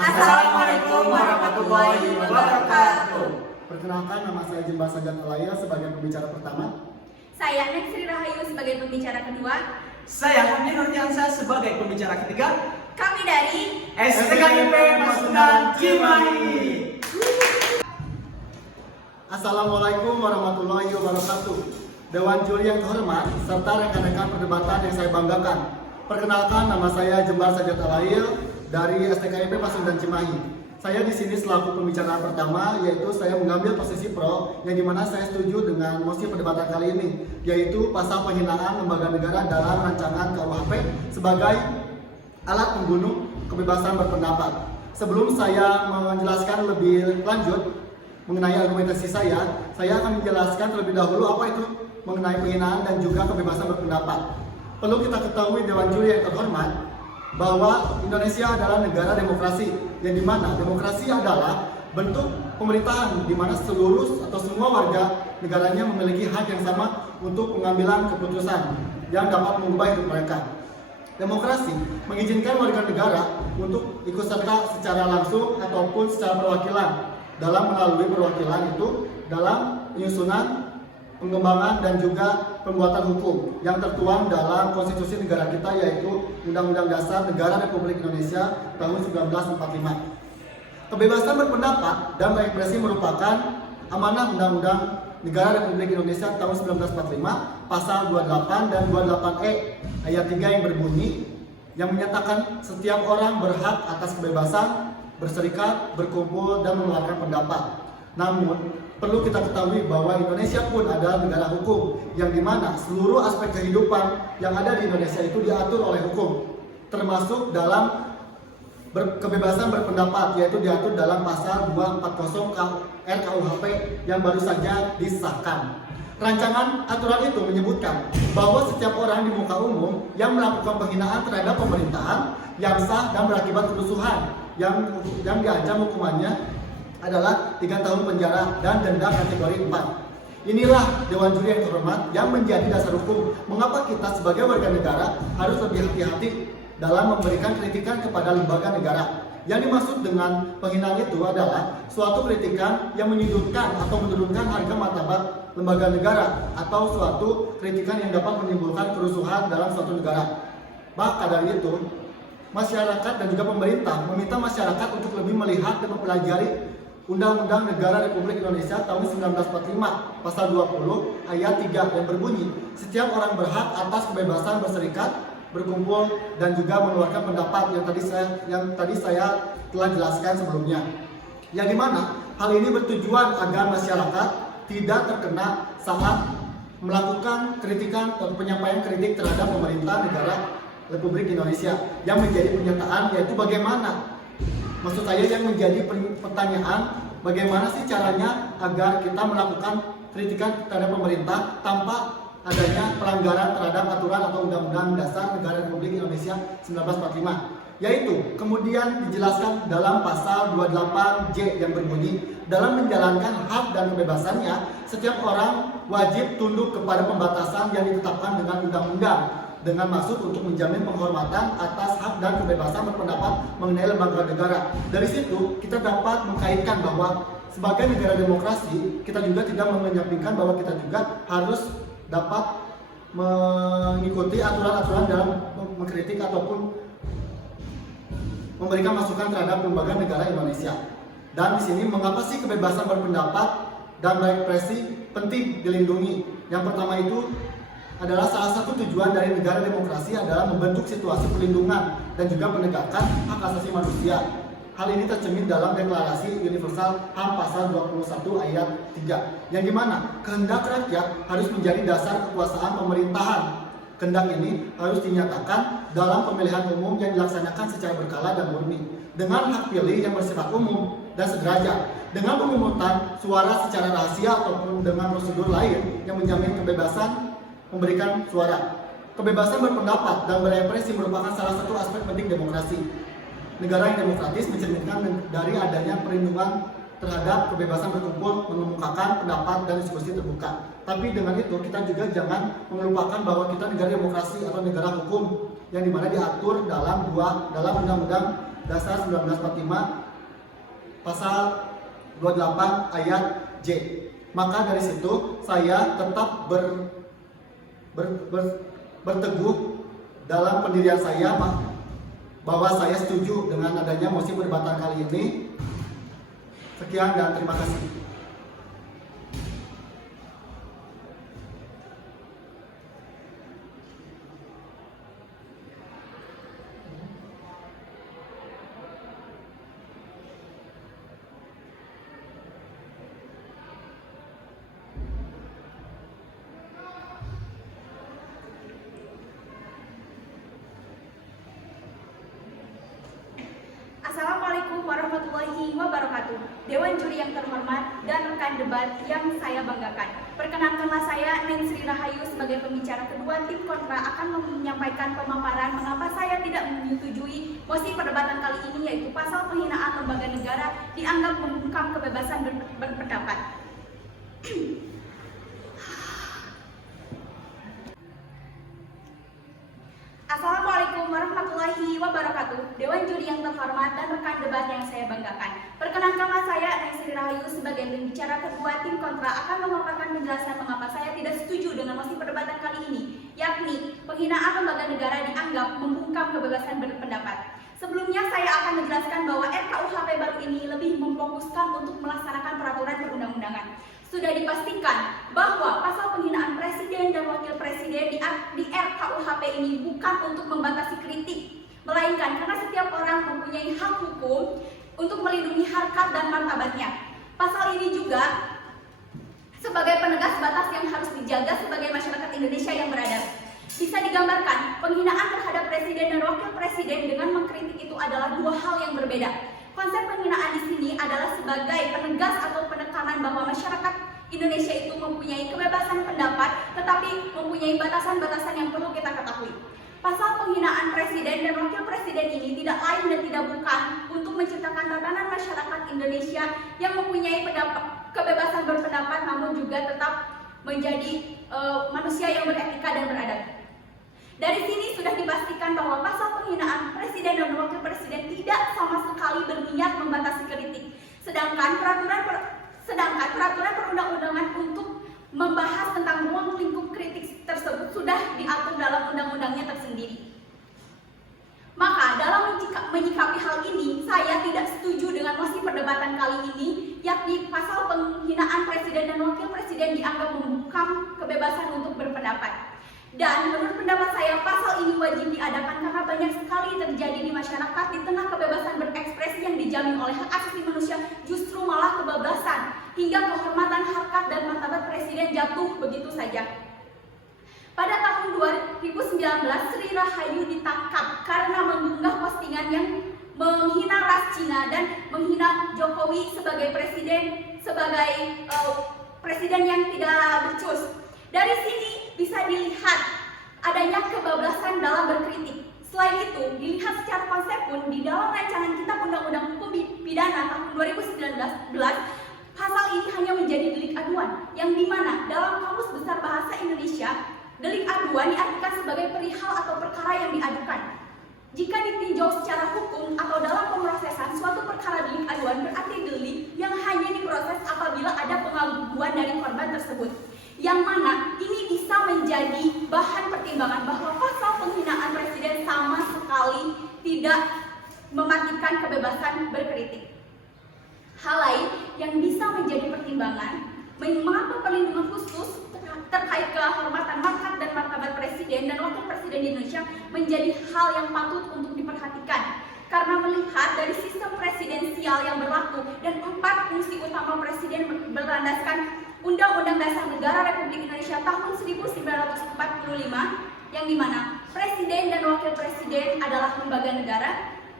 Assalamualaikum warahmatullahi wabarakatuh. Perkenalkan, nama saya Jembar Sajat Alaya sebagai pembicara pertama. Saya Nek Sri Rahayu sebagai pembicara kedua. Saya Hamdi Nurdiansyah sebagai pembicara ketiga. Kami dari STKIP Pasundan Cimahi. Assalamualaikum warahmatullahi wabarakatuh. Dewan juri yang terhormat serta rekan-rekan perdebatan yang saya banggakan. Perkenalkan, nama saya Jembar Sajat Alaya dari STKIP Pasundan Cimahi. Saya di sini selaku pembicara pertama, yaitu saya mengambil posisi pro, yang dimana saya setuju dengan mosi perdebatan kali ini, yaitu pasal penghinaan lembaga negara dalam rancangan KUHP sebagai alat pembunuh kebebasan berpendapat. Sebelum saya menjelaskan lebih lanjut mengenai argumentasi saya akan menjelaskan terlebih dahulu apa itu mengenai penghinaan dan juga kebebasan berpendapat. Perlu kita ketahui Dewan Juri yang terhormat, bahwa Indonesia adalah negara demokrasi, yang dimana demokrasi adalah bentuk pemerintahan di mana seluruh atau semua warga negaranya memiliki hak yang sama untuk pengambilan keputusan yang dapat mengubah hidup mereka. Demokrasi mengizinkan warga negara untuk ikut serta secara langsung ataupun secara perwakilan dalam melalui perwakilan itu dalam penyusunan, pengembangan dan juga pembuatan hukum yang tertuang dalam konstitusi negara kita, yaitu Undang-Undang Dasar Negara Republik Indonesia tahun 1945. Kebebasan berpendapat dan berekspresi merupakan amanah Undang-Undang Negara Republik Indonesia tahun 1945 pasal 28 dan 28E ayat 3 yang berbunyi yang menyatakan setiap orang berhak atas kebebasan berserikat, berkumpul dan mengeluarkan pendapat. Namun perlu kita ketahui bahwa Indonesia pun adalah negara hukum, yang dimana seluruh aspek kehidupan yang ada di Indonesia itu diatur oleh hukum, termasuk dalam kebebasan berpendapat, yaitu diatur dalam pasal 240 RKUHP yang baru saja disahkan. Rancangan aturan itu menyebutkan bahwa setiap orang di muka umum yang melakukan penghinaan terhadap pemerintahan yang sah dan berakibat kerusuhan yang diancam hukumannya adalah 3 tahun penjara dan denda kategori 4. Inilah Dewan Juri yang terhormat yang menjadi dasar hukum mengapa kita sebagai warga negara harus lebih hati-hati dalam memberikan kritikan kepada lembaga negara. Yang dimaksud dengan penghinaan itu adalah suatu kritikan yang menyudutkan atau menurunkan harga martabat lembaga negara atau suatu kritikan yang dapat menimbulkan kerusuhan dalam suatu negara. Maka dari itu, masyarakat dan juga pemerintah meminta masyarakat untuk lebih melihat dan mempelajari Undang-Undang Negara Republik Indonesia tahun 1945 pasal 20 ayat 3 yang berbunyi setiap orang berhak atas kebebasan berserikat, berkumpul dan juga mengeluarkan pendapat yang tadi saya telah jelaskan sebelumnya. Yang dimana hal ini bertujuan agar masyarakat tidak terkena saat melakukan kritikan atau penyampaian kritik terhadap pemerintah negara Republik Indonesia yang menjadi pernyataan, yaitu bagaimana, maksud saya yang menjadi pertanyaan, bagaimana sih caranya agar kita melakukan kritikan terhadap pemerintah tanpa adanya pelanggaran terhadap aturan atau Undang-Undang Dasar Negara Republik Indonesia 1945, yaitu kemudian dijelaskan dalam pasal 28J yang berbunyi dalam menjalankan hak dan kebebasannya setiap orang wajib tunduk kepada pembatasan yang ditetapkan dengan undang-undang dengan maksud untuk menjamin penghormatan atas hak dan kebebasan berpendapat mengenai lembaga negara. Dari situ kita dapat mengkaitkan bahwa sebagai negara demokrasi kita juga tidak menyampingkan bahwa kita juga harus dapat mengikuti aturan-aturan dalam mengkritik ataupun memberikan masukan terhadap lembaga negara Indonesia. Dan di sini mengapa sih kebebasan berpendapat dan berekspresi penting dilindungi? Yang pertama itu adalah salah satu tujuan dari negara demokrasi adalah membentuk situasi perlindungan dan juga penegakan hak asasi manusia. Hal ini tercermin dalam Deklarasi Universal HAM pasal 21 ayat 3, yang dimana kehendak rakyat harus menjadi dasar kekuasaan pemerintahan. Kehendak ini harus dinyatakan dalam pemilihan umum yang dilaksanakan secara berkala dan murni, dengan hak pilih yang bersifat umum dan sederajat, dengan pemungutan suara secara rahasia ataupun dengan prosedur lain yang menjamin kebebasan memberikan suara. Kebebasan berpendapat dan berekspresi merupakan salah satu aspek penting demokrasi. Negara yang demokratis mencerminkan dari adanya perlindungan terhadap kebebasan berkumpul, mengemukakan pendapat dan diskusi terbuka. Tapi dengan itu kita juga jangan melupakan bahwa kita negara demokrasi atau negara hukum, yang dimana diatur dalam Undang-Undang Dasar 1945 pasal 28 ayat J. Maka dari situ saya tetap berteguh dalam pendirian saya bahwa saya setuju dengan adanya mosi perdebatan kali ini. Sekian dan terima kasih. Assalamualaikum warahmatullahi wabarakatuh. Dewan juri yang terhormat dan rekan debat yang saya banggakan. Perkenankanlah saya Neng Sri Rahayu sebagai pembicara kedua tim kontra akan menyampaikan pemaparan mengapa saya tidak menyetujui mosi perdebatan kali ini, yaitu pasal penghinaan lembaga negara dianggap membungkam kebebasan berpendapat. Assalamualaikum warahmatullahi wabarakatuh. Dewan juri yang terhormat dan rekan debat yang saya banggakan. Perkenankanlah saya Neng Sri Rahayu sebagai pembicara kedua tim kontra akan memaparkan penjelasan mengapa saya tidak setuju dengan mosi perdebatan kali ini, yakni penghinaan lembaga negara dianggap membungkam kebebasan berpendapat. Sebelumnya saya akan menjelaskan bahwa RKUHP baru ini lebih memfokuskan untuk melaksanakan peraturan perundang-undangan. Sudah dipastikan bahwa pasal penghinaan presiden dan wakil presiden di RKUHP ini bukan untuk membatasi kritik, melainkan karena setiap orang mempunyai hak hukum untuk melindungi harkat dan martabatnya. Pasal ini juga sebagai penegas batas yang harus dijaga sebagai masyarakat Indonesia yang beradab. Bisa digambarkan, penghinaan terhadap presiden dan wakil presiden dengan mengkritik itu adalah dua hal yang berbeda. Konsep penghinaan di sini adalah sebagai penegas atau penekanan bahwa masyarakat Indonesia itu mempunyai kebebasan pendapat, tetapi mempunyai batasan-batasan yang perlu kita ketahui. Pasal penghinaan presiden dan wakil presiden ini tidak lain dan tidak bukan untuk menciptakan tatanan masyarakat Indonesia yang mempunyai kebebasan berpendapat, namun juga tetap menjadi manusia yang beretika dan beradab. Dari sini sudah dipastikan bahwa pasal penghinaan presiden dan wakil presiden tidak sama sekali berniat membatasi kritik. Sedangkan peraturan perundang-undangan untuk membahas tentang ruang lingkup kritik tersebut sudah diatur dalam undang-undangnya tersendiri. Maka dalam menyikapi hal ini, saya tidak setuju dengan mosi perdebatan kali ini, yakni pasal penghinaan presiden dan wakil presiden dianggap membungkam kebebasan untuk berpendapat. Dan menurut pendapat saya, pasal ini wajib diadakan karena banyak sekali terjadi di masyarakat di tengah kebebasan berekspresi yang dijamin oleh hak asasi manusia justru malah kebablasan hingga kehormatan harkat dan martabat presiden jatuh begitu saja. Pada tahun 2019, Sri Rahayu ditangkap karena mengunggah postingan yang menghina ras Cina dan menghina Jokowi sebagai presiden yang tidak becus. Dari sini bisa dilihat adanya kebablasan dalam berkritik. Selain itu, dilihat secara konsep pun di dalam rancangan Kitab Undang-Undang Hukum Pidana tahun 2019, pasal ini hanya menjadi delik aduan, yang dimana dalam Kamus Besar Bahasa Indonesia, delik aduan diartikan sebagai perihal atau perkara yang diadukan. Jika ditinjau secara hukum atau dalam pemrosesan, suatu perkara delik aduan berarti delik yang hanya diproses apabila ada pengaduan dari korban tersebut. Yang mana ini bisa menjadi bahan pertimbangan bahwa pasal penghinaan presiden sama sekali tidak mematikan kebebasan berkritik. Hal lain yang bisa menjadi pertimbangan mengapa perlindungan khusus terkait kehormatan markat dan martabat presiden dan wakil presiden di Indonesia menjadi hal yang patut untuk diperhatikan. Karena melihat dari sistem presidensial yang berlaku dan 4 fungsi utama presiden berlandaskan Undang-Undang Dasar Negara Republik Indonesia tahun 1945, yang dimana presiden dan wakil presiden adalah lembaga negara,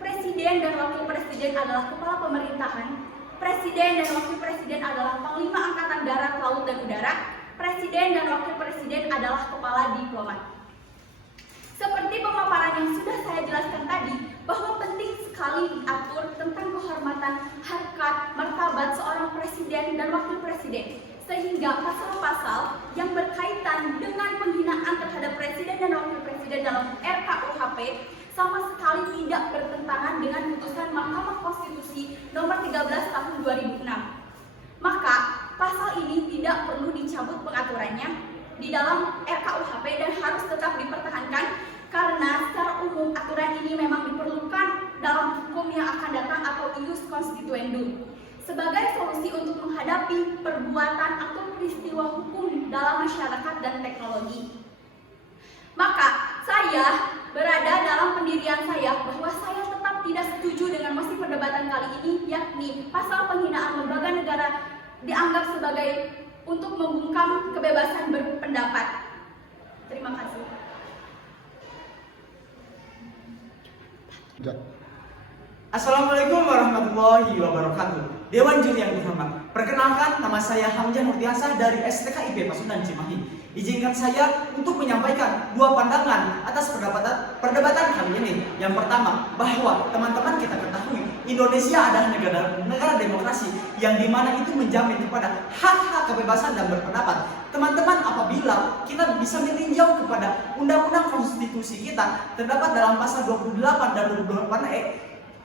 presiden dan wakil presiden adalah kepala pemerintahan, presiden dan wakil presiden adalah panglima angkatan darat, laut dan udara, presiden dan wakil presiden adalah kepala diplomat. Seperti pemaparan yang sudah saya jelaskan tadi, bahwa penting sekali diatur tentang kehormatan, harkat, martabat seorang presiden dan wakil presiden, sehingga pasal-pasal yang berkaitan dengan penghinaan terhadap presiden dan wakil presiden Presiden dalam RKUHP sama sekali tidak bertentangan dengan putusan Mahkamah Konstitusi nomor 13 tahun 2006. Maka pasal ini tidak perlu dicabut pengaturannya di dalam RKUHP dan harus tetap dipertahankan karena secara umum aturan ini memang diperlukan dalam hukum yang akan datang atau ius constituendum sebagai solusi untuk menghadapi perbuatan atau peristiwa hukum dalam masyarakat dan teknologi. Maka saya berada dalam pendirian saya bahwa saya tetap tidak setuju dengan mosi perdebatan kali ini, yakni pasal penghinaan lembaga negara dianggap sebagai untuk membungkam kebebasan berpendapat. Terima kasih. Assalamualaikum warahmatullahi wabarakatuh. Dewan Juri yang terhormat, perkenalkan nama saya Hamzah Nurdiansah dari STKIP Pasundan Cimahi. Izinkan saya untuk menyampaikan dua pandangan atas perdebatan kali ini. Yang pertama, bahwa teman-teman kita ketahui Indonesia adalah negara demokrasi yang dimana itu menjamin kepada hak-hak kebebasan dan berpendapat. Teman-teman, apabila kita bisa meninjau kepada undang-undang konstitusi kita terdapat dalam pasal 28 dan 28E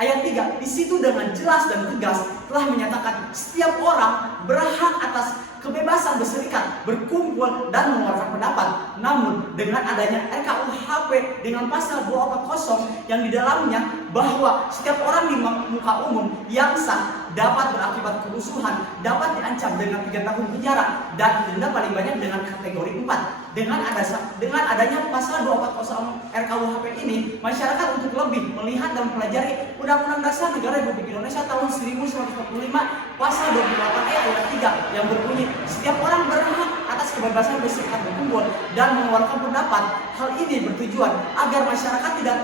ayat 3, di situ dengan jelas dan tegas telah menyatakan setiap orang berhak atas kebebasan berserikat, berkumpul, dan mengeluarkan pendapat. Namun dengan adanya RKUHP dengan pasal 240 yang di dalamnya bahwa setiap orang di muka umum yang sah dapat berakibat kerusuhan, dapat diancam dengan 3 tahun penjara dan denda paling banyak dengan kategori 4. Dengan adanya pasal 240 RKUHP ini, masyarakat untuk lebih melihat dan mempelajari Undang-Undang Dasar Negara Republik Indonesia tahun 1945 pasal 28E ayat 3 yang berbunyi setiap orang berhak atas kebebasan berserikat, berkumpul, dan mengeluarkan pendapat. Hal ini bertujuan agar masyarakat tidak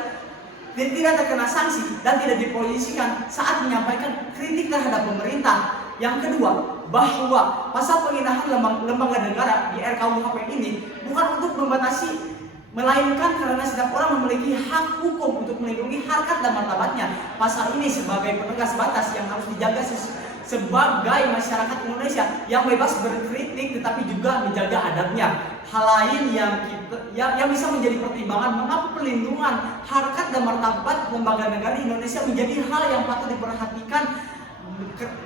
terkena sanksi dan tidak dipolisikan saat menyampaikan kritik terhadap pemerintah. Yang kedua, bahwa pasal penghinaan lembaga negara di RKUHP ini bukan untuk membatasi, melainkan karena setiap orang memiliki hak hukum untuk melindungi harkat dan martabatnya. Pasal ini sebagai penegas batas yang harus dijaga sebagai masyarakat Indonesia yang bebas berkritik tetapi juga menjaga adabnya. Hal lain yang bisa menjadi pertimbangan mengapa perlindungan harkat dan martabat lembaga negara di Indonesia menjadi hal yang patut diperhatikan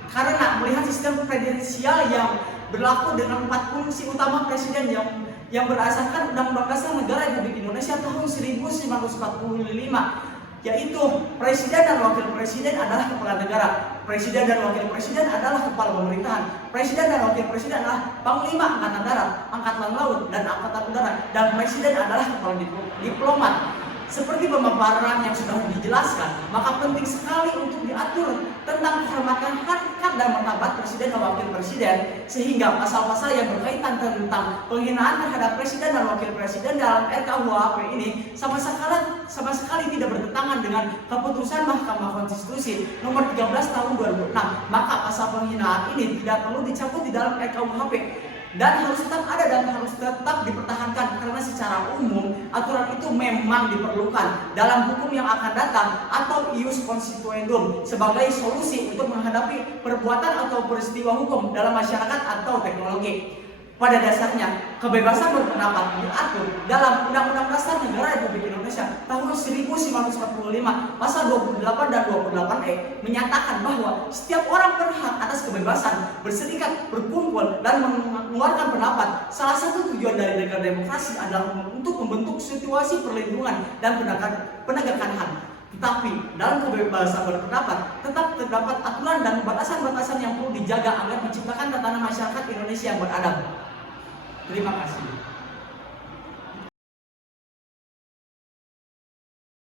karena melihat sistem presidensial yang berlaku dengan 4 fungsi utama presiden yang berdasarkan Undang-Undang Dasar Negara Republik Indonesia tahun 1945, yaitu presiden dan wakil presiden adalah kepala negara, presiden dan wakil presiden adalah kepala pemerintahan, presiden dan wakil presiden adalah panglima angkatan darat, angkatan laut, dan angkatan udara, dan presiden adalah kepala diplomat. Seperti pemaparan yang sudah dijelaskan, maka penting sekali untuk diatur tentang kehormatan harkat dan martabat presiden dan wakil presiden, sehingga pasal-pasal yang berkaitan tentang penghinaan terhadap presiden dan wakil presiden dalam RKUHP ini sama sekali tidak bertentangan dengan keputusan Mahkamah Konstitusi nomor 13 tahun 2006. Maka pasal penghinaan ini tidak perlu dicabut di dalam RKUHP dan harus tetap ada dan harus tetap dipertahankan karena secara umum aturan itu memang diperlukan dalam hukum yang akan datang atau ius constituendum sebagai solusi untuk menghadapi perbuatan atau peristiwa hukum dalam masyarakat atau teknologi. Pada dasarnya, kebebasan berpendapat diatur dalam Undang-Undang Dasar Negara Republik Indonesia tahun 1945 pasal 28 dan 28E menyatakan bahwa setiap orang berhak atas kebebasan berserikat, berkumpul, dan mengeluarkan pendapat. Salah satu tujuan dari negara demokrasi adalah untuk membentuk situasi perlindungan dan penegakan HAM. Tetapi dalam kebebasan berpendapat tetap terdapat aturan dan batasan-batasan yang perlu dijaga agar menciptakan tatanan masyarakat Indonesia yang beradab. Terima kasih.